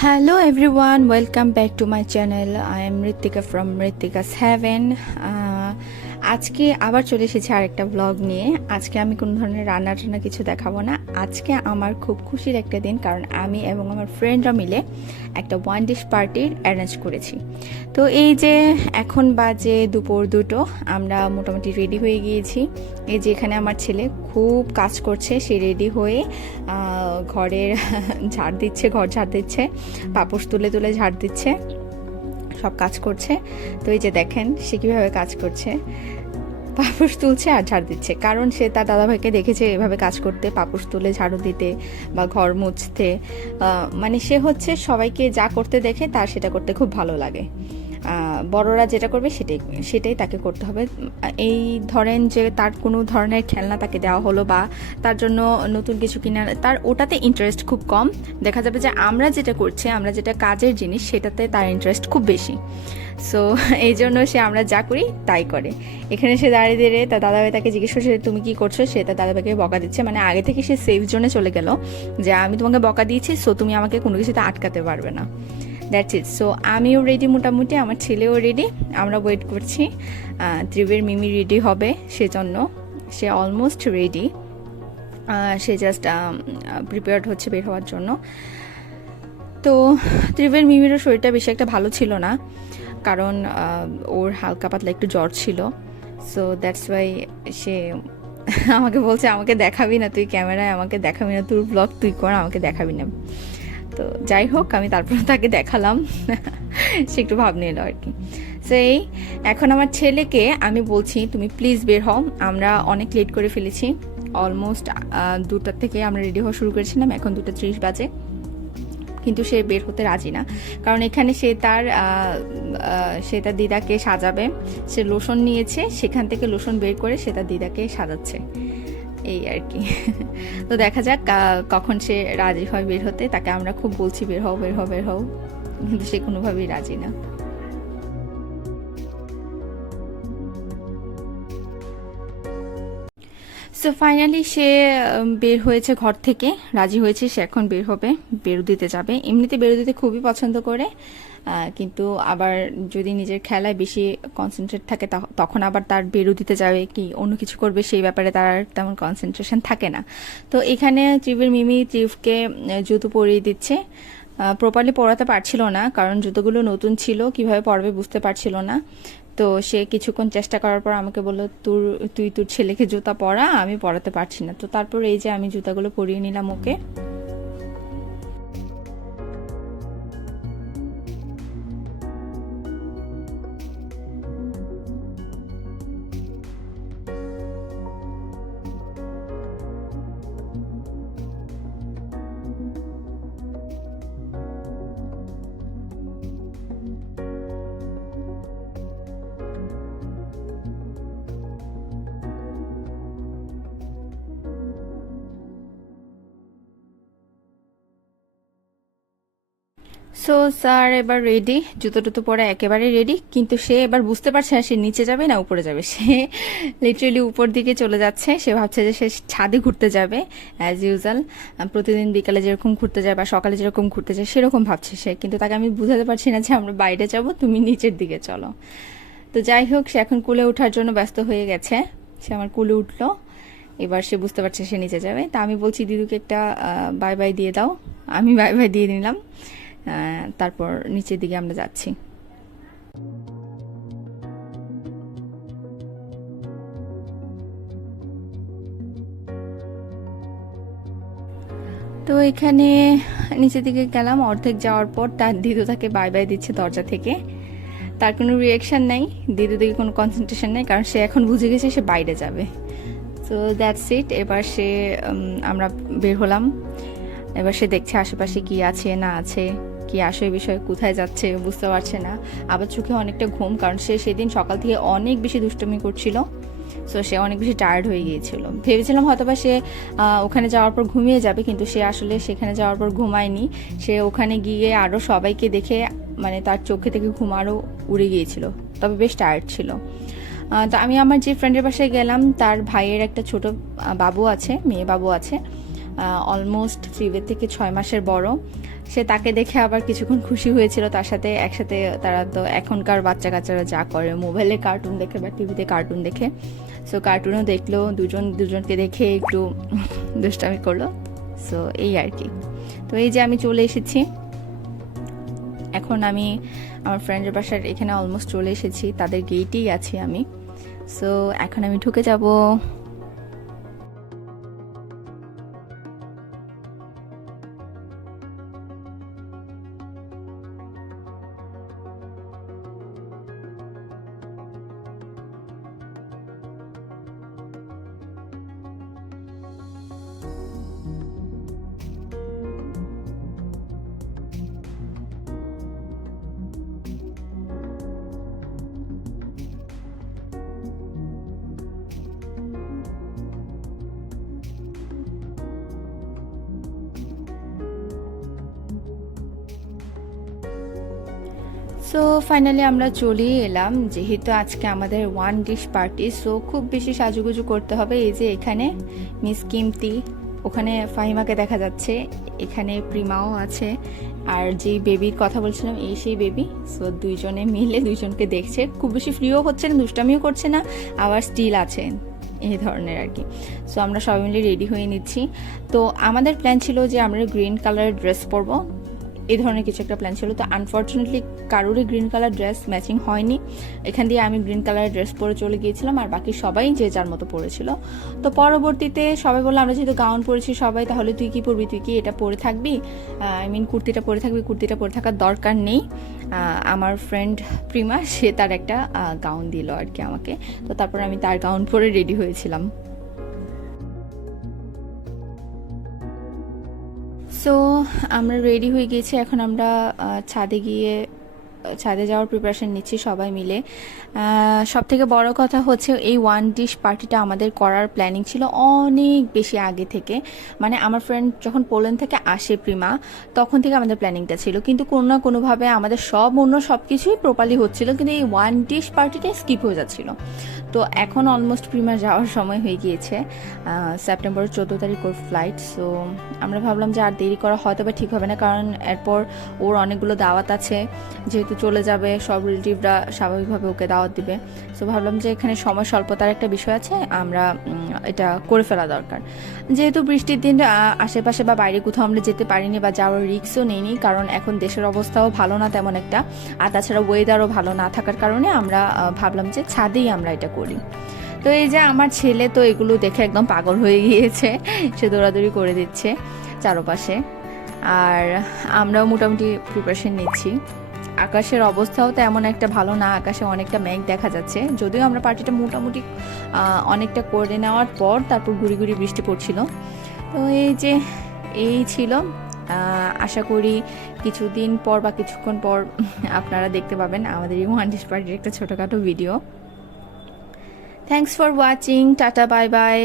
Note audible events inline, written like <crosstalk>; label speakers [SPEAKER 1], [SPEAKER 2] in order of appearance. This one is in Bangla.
[SPEAKER 1] Hello everyone, welcome back to my channel. I am Ritika from Ritika's Heaven. Uh, আজকে আবার চলে এসেছি আরেকটা ব্লগ নিয়ে। আজকে আমি কোনো ধরনের রান্না টান্না কিছু দেখাবো না। আজকে আমার খুব খুশির একটা দিন, কারণ আমি এবং আমার ফ্রেন্ডরা মিলে একটা ওয়ান ডিশ পার্টির অ্যারেঞ্জ করেছি। তো এই যে এখন বাজে দুপুর দুটো, আমরা মোটামুটি রেডি হয়ে গিয়েছি। এই যে এখানে আমার ছেলে খুব কাজ করছে, সে রেডি হয়ে ঘরের <laughs> ঝাড় দিচ্ছে, ঘর ঝাড় দিচ্ছে, পাপোশ তুলে তুলে ঝাড় দিচ্ছে, সব কাজ করছে। তো এই যে দেখেন, সে কীভাবে কাজ করছে। পাপুস তুলছে আর ঝাড় দিচ্ছে। কারণ সে তার দাদাভাইকে দেখেছে এভাবে কাজ করতে পাপুস তুলে ঝাড়ু দিতে বা ঘর মুছতে। মানে সে হচ্ছে সবাইকে যা করতে দেখে তার সেটা করতে খুব ভালো লাগে। বড়রা যেটা করবে সেটাই সেটাই তাকে করতে হবে। এই ধরেন যে তার কোনো ধরনের খেলনা তাকে দেওয়া হলো বা তার জন্য নতুন কিছু কিনা তার ওটাতে ইন্টারেস্ট খুব কম। দেখা যাবে যে আমরা যেটা করছি, আমরা যেটা কাজের জিনিস সেটাতে তার ইন্টারেস্ট খুব বেশি। সো <laughs> এই জন্য সে আমরা যা করি তাই করে। এখানে সে দাঁড়িয়ে দাঁড়িয়ে তার দাদাভাই তাকে জিজ্ঞেস করছে তুমি কি করছ? সে তার দাদাভাইকে বকা দিচ্ছে। মানে আগে থেকে সে সেফ জোনে চলে গেল যে, আমি তোমাকে বকা দিয়েছি সো তুমি আমাকে কোনো কিছুতে আটকাতে পারবে না। দ্যাটস ইট সো আমিও রেডি মোটামুটি, আমার ছেলেও রেডি আমরা ওয়েট করছি। ত্রিবের মিমি রেডি হবে, সেজন্য সে অলমোস্ট রেডি সে জাস্ট প্রিপেয়ার্ড হচ্ছে বের হওয়ার জন্য। তো ত্রিবের মিমিরও শরীরটা বেশি একটা ভালো ছিল না, কারণ ওর হালকা পাতলা একটু জ্বর ছিল। সো দ্যাটস ওয়াই সে আমাকে বলছে, আমাকে দেখাবি না তুই ক্যামেরায়, আমাকে দেখাবি না তোর ব্লগ তুই কর, আমাকে দেখাবি না। তো যাই হোক, আমি তারপর তাকে দেখালাম। সে একটু ভাব নিল আর কি। সেই, এখন আমার ছেলেকে আমি বলছি, তুমি প্লিজ বের হও। আমরা অনেক লেট করে ফেলেছি। অলমোস্ট দুটার থেকে আমরা রেডি হওয়া শুরু করেছিলাম। এখন দুটো ত্রিশ বাজে। কিন্তু সে বের হতে রাজি না। কারণ এখানে সে তার সে তার দিদাকে সাজাবে। সে লোশন নিয়েছে। সেখান থেকে লোশন বের করে সে তার দিদাকে সাজাচ্ছে। এই আর কি। তো দেখা যাক কখন সে রাজি হয় বের হতে। তাকে আমরা খুব বলছি, বের হও বের হও বের হও। কিন্তু সে কোনোভাবেই রাজি না। সো ফাইনালি সে বের হয়েছে ঘর থেকে। রাজি হয়েছে, সে এখন বের হবে বেরু দিতে যাবে। এমনিতে বেরু দিতে খুবই পছন্দ করে কিন্তু আবার যদি নিজের খেলায় বেশি কনসেন্ট্রেট থাকে তখ- তখন আবার তার বেরু দিতে যাবে কি, অন্য কিছু করবে, সেই ব্যাপারে তার তেমন কনসেন্ট্রেশন থাকে না। তো এখানে ত্রিবের মিমি ত্রিভকে জুতো পরিয়ে দিচ্ছে। প্রপারলি পড়াতে পারছিল না, কারণ জুতোগুলো নতুন ছিল, কীভাবে পড়বে বুঝতে পারছিল না। তো সে কিছুক্ষণ চেষ্টা করার পর আমাকে বলল, তোর, তুই তোর ছেলেকে জুতা পরা, আমি পরাতে পারছি না। তো তারপর এই যে আমি জুতাগুলো পরিয়ে নিলাম ওকে। সো স্যার এবার রেডি জুতো টুতো পরে একেবারে রেডি কিন্তু সে এবার বুঝতে পারছে না, সে নিচে যাবে না উপরে যাবে। সে লিটারেলি উপর দিকে চলে যাচ্ছে। সে ভাবছে যে সে ছাদে ঘুরতে যাবে অ্যাজ ইউজুয়াল প্রতিদিন বিকালে যেরকম ঘুরতে যায় বা সকালে যেরকম ঘুরতে যায়, সেরকম ভাবছে সে। কিন্তু তাকে আমি বুঝাতে পারছি না যে আমরা বাইরে যাব, তুমি নিচের দিকে চলো। তো যাই হোক, সে এখন কুলে ওঠার জন্য ব্যস্ত হয়ে গেছে। সে আমার কুলে উঠল। এবার সে বুঝতে পারছে সে নিচে যাবে। তা আমি বলছি, দিদুকে একটা বাই বাই দিয়ে দাও। আমি বাই বাই দিয়ে নিলাম। তারপর নিচের দিকে আমরা যাচ্ছি। তো এখানে নিচের দিকে গেলাম, অর্ধেক যাওয়ার পর তার দিদু তাকে বাই বাই দিচ্ছে দরজা থেকে। তার কোনো রিয়াকশন নেই, দিদু দিকে কোনো কনসেন্ট্রেশন নেই, কারণ সে এখন বুঝে গেছে সে বাইরে যাবে। তো দ্যাটস ইট এবার সে আমরা বের হলাম। এবার সে দেখছে আশেপাশে কি আছে, না আছে। কি আসে এই বিষয়ে, কোথায় যাচ্ছে বুঝতে পারছে না। আবার চোখে অনেকটা ঘুম, কারণ সে সেদিন সকাল থেকে অনেক বেশি দুষ্টমি করছিল সো সে অনেক বেশি টায়ার্ড হয়ে গিয়েছিল। ভেবেছিলাম হয়তোবা সে ওখানে যাওয়ার পর ঘুমিয়ে যাবে, কিন্তু সে আসলে সেখানে যাওয়ার পর ঘুমায়নি। সে ওখানে গিয়ে আরও সবাইকে দেখে মানে তার চোখে থেকে ঘুম আরও উড়ে গিয়েছিল, তবে বেশ টায়ার্ড ছিল। তো আমি আমার যে ফ্রেন্ডের বাসায় গেলাম, তার ভাইয়ের একটা ছোট বাবু আছে, মেয়ে বাবু আছে অলমোস্ট ফ্রিওয়ে থেকে ছয় মাসের বড়। সে তাকে দেখে আবার কিছুক্ষণ খুশি হয়েছিল। তার সাথে একসাথে তারা তো এখনকার বাচ্চা কাচ্চারা যা করে মোবাইলে কার্টুন দেখে বা টিভিতে কার্টুন দেখে। সো কার্টুনও দেখল, দুজন, দুজনকে দেখে একটু দুষ্টামি করল। সো এই আর কি। তো এই যে আমি চলে এসেছি। এখন আমি আমার ফ্রেন্ডের বাসার এখানে অলমোস্ট চলে এসেছি। তাদের গেটেই আছি আমি। সো এখন আমি ঢুকে যাব। সো ফাইনালি আমরা চলেই এলাম। যেহেতু আজকে আমাদের ওয়ান ডিশ পার্টি সো খুব বেশি সাজুগুজু করতে হবে। এই যে এখানে মিস কিমতি ওখানে ফাহিমাকে দেখা যাচ্ছে। এখানে প্রিমাও আছে। আর যে বেবির কথা বলছিলাম, এই সেই বেবি সো দুইজনে মিলে দুইজনকে দেখছে। খুব বেশি ফ্রিও হচ্ছে না, দুষ্টামিও করছে না, আবার স্টিল আছে এই ধরনের আর কি। সো আমরা সবাই মিলে রেডি হয়ে নিচ্ছি। তো, আমাদের প্ল্যান ছিল যে আমরা গ্রিন কালারের ড্রেস পরবো। এই ধরনের কিছু একটা প্ল্যান ছিল। তো আনফর্চুনেটলি কারোরই গ্রিন কালার ড্রেস ম্যাচিং হয়নি। এখান দিয়ে আমি গ্রিন কালারের ড্রেস পরে চলে গিয়েছিলাম আর বাকি সবাই যে যার মতো পরেছিল। তো পরবর্তীতে সবাই বলল, আমরা যেহেতু গাউন পরেছি সবাই, তাহলে তুই কি পরবি? তুই কি এটা পরে থাকবি? আই মিন কুর্তিটা পরে থাকবি, কুর্তিটা পরে থাকার দরকার নেই। আমার ফ্রেন্ড প্রিমা, সে তার একটা গাউন দিল আর কি আমাকে। তো তারপর আমি তার গাউন পরে রেডি হয়েছিলাম। সো আমরা রেডি হয়ে গিয়েছি। এখন আমরা ছাদে গিয়ে ছাদে যাওয়ার প্রিপারেশন নিচ্ছি সবাই মিলে। সব থেকে বড় কথা হচ্ছে এই ওয়ান ডিশ পার্টিটা আমাদের করার প্ল্যানিং ছিল অনেক বেশি আগে থেকে। মানে আমার ফ্রেন্ড যখন পোল্যান্ড থেকে আসে প্রিমা, তখন থেকে আমাদের প্ল্যানিংটা ছিল। কিন্তু কোনো না কোনোভাবে আমাদের সব অন্য সব কিছুই প্রপারলি হচ্ছিল, কিন্তু এই ওয়ান ডিশ পার্টিটা স্কিপ হয়ে যাচ্ছিল। তো এখন অলমোস্ট প্রিমা যাওয়ার সময় হয়ে গিয়েছে। সেপ্টেম্বরের চোদ্দ তারিখ ওর ফ্লাইট সো আমরা ভাবলাম যে আর দেরি করা হয়তো বা ঠিক হবে না, কারণ এরপর ওর অনেকগুলো দাওয়াত আছে। যেহেতু চলে যাবে, সব রিলেটিভরা স্বাভাবিকভাবে ওকে দাওয়াত দিবে। সো ভাবলাম যে এখানে সময় স্বল্পতার একটা বিষয় আছে, আমরা এটা করে ফেলা দরকার। যেহেতু বৃষ্টির দিন আশেপাশে বা বাইরে কোথাও আমরা যেতে পারিনি বা যাওয়ার রিক্সও নেইনি, কারণ এখন দেশের অবস্থাও ভালো না তেমন একটা, আর তাছাড়া ওয়েদারও ভালো না থাকার কারণে আমরা ভাবলাম যে ছাদেই আমরা এটা করি। তো এই যে আমার ছেলে তো এগুলো দেখে একদম পাগল হয়ে গিয়েছে, সে দৌড়াদৌড়ি করে দিচ্ছে চারপাশে। আর আমরাও মোটামুটি প্রিপারেশন নিচ্ছি। আকাশের অবস্থাও তো এমন একটা ভালো না, আকাশে অনেকটা মেঘ দেখা যাচ্ছে। যদিও আমরা পার্টিটা মোটামুটি অনেকটা করে নেওয়ার পর তারপর ঘুরি ঘুরি বৃষ্টি পড়ছিল। তো এই যে, এই ছিল আশা করি কিছুদিন পর বা কিছুক্ষণ পর আপনারা দেখতে পাবেন আমাদের এই ওয়ান ডিশ পার্টির একটা ছোটোখাটো video thanks for watching tata bye bye